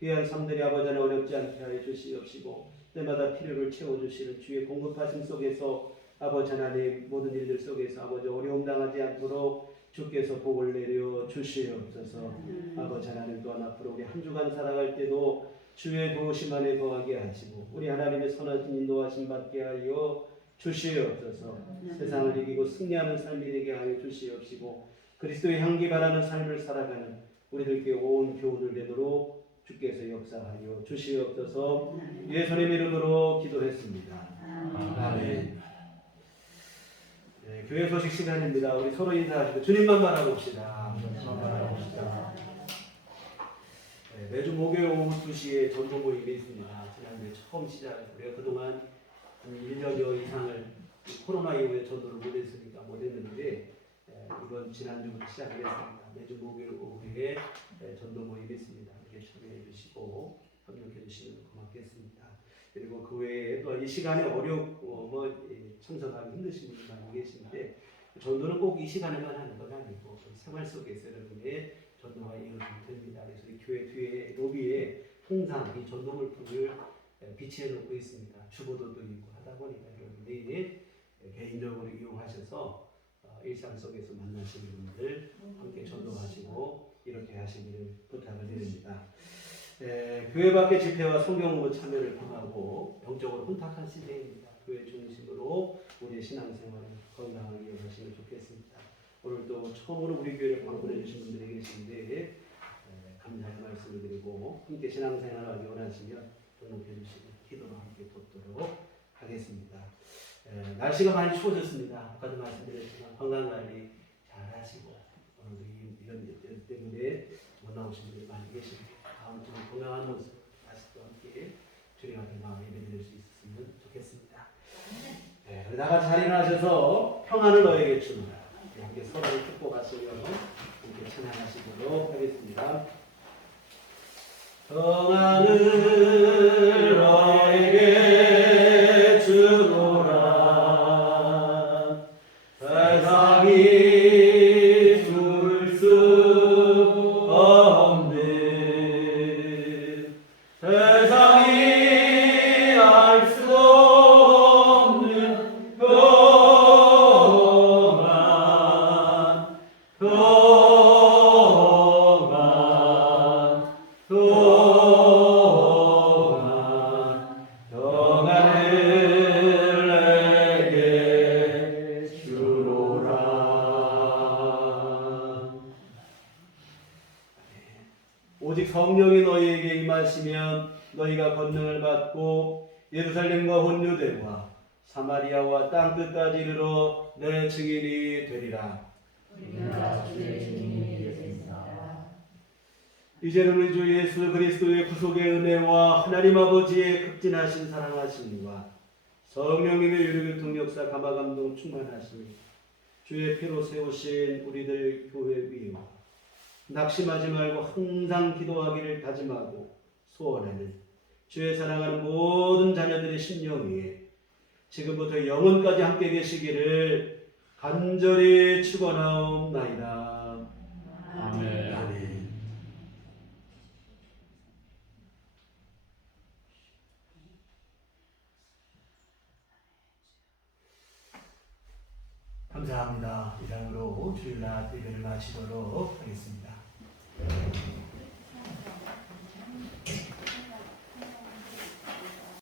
귀한 삶들이 아버지 하나님 어렵지 않게 하여 주시옵시고 때마다 필요를 채워주시는 주의 공급하심 속에서 아버지 하나님 모든 일들 속에서 아버지 어려움 당하지 않도록 주께서 복을 내려 주시옵소서. 아버지 하나님 또한 앞으로 우리 한 주간 살아갈 때도 주의 도우심 안에 거하게 하시고 우리 하나님의 선하신 인도하심 받게 하여 주시옵소서. 세상을 이기고 승리하는 삶이 되게 하여 주시옵시고 그리스도의 향기 바라는 삶을 살아가는 우리들께 온 교훈을 되도록 주께서 역사하여 주시옵소서. 예수님 이름으로 기도했습니다. 아멘. 네, 교회 소식 시간입니다. 우리 서로 인사하시고 주님만 바라봅시다. 네, 매주 목요일 오후 2시에 전도 모임이 있습니다. 지난주에 처음 시작. 우리가 그동안 한 1년여 이상을 코로나 이후에 전도를 못했는데 이번 지난주부터 시작을 했습니다. 매주 목요일 오후에 전도 모임이 있습니다. 이렇게 참여해 주시고 협력해 주시면 고맙겠습니다. 그리고 그 외에 또 이 시간에 어렵고 참석하기 힘드신 분들 많이 계신데 전도는 꼭 이 시간에만 하는 건 아니고 생활 속에서 여러분의 전도가 이루어지면 됩니다. 그래서 이 교회 뒤에 로비에 항상 이 전도 물품을 비치해 놓고 있습니다. 주보도도 있고 하다 보니까 여러분이 개인적으로 이용하셔서 일상 속에서 만나시는 분들 함께 전도하시고 이렇게 하시기를 부탁을 드립니다. 교회 밖의 집회와 성경공부 참여를 금하고 영적으로 혼탁한 시대입니다. 교회 중심으로 우리의 신앙생활을 건강하게 이어가시면 좋겠습니다. 오늘도 처음으로 우리 교회를 방문해 주신 분들이 계신데 감사의 말씀을 드리고 함께 신앙생활하기 원하시면 등록해 주시고 기도로 함께 돕도록 하겠습니다. 날씨가 많이 추워졌습니다. 아까도 말씀드렸지만 건강관리 잘 하시고 오늘도 이런 일 때문에 못 나오신 분들이 많이 계십니다. 다음 주에 건강한 모습 다시 또 함께 주님 앞에 나와 예배드릴 수 있었으면 좋겠습니다. 그러다가 잘 일어나셔서 평안을 너에게 주노라. 함께 서로를 축복하시며 함께 찬양하시도록 하겠습니다. 평안을 너에게 주노라. 세상이 줄 수 없는 세상이 알 수 없는 평안 평안을 내게 주노라. 오직 성령이 너희에게 임하시면 너희가 권능을 받고 예루살렘과 온 유대와 사마리아와 땅끝까지 이르러 내 증인이 되리라. 이제는 우리 주 예수 그리스도의 구속의 은혜와 하나님 아버지의 극진하신 사랑하심과 성령님의 유료교통 역사 감화감동 충만하심이 주의 피로 세우신 우리들 교회 위에 낙심하지 말고 항상 기도하기를 다짐하고 소원하는 주의 사랑하는 모든 자녀들의 심령 위에 지금부터 영원까지 함께 계시기를 간절히 축원하옵나이다. 아멘. 아멘. 감사합니다. 이상으로 주일날 예배를 마치도록 하겠습니다.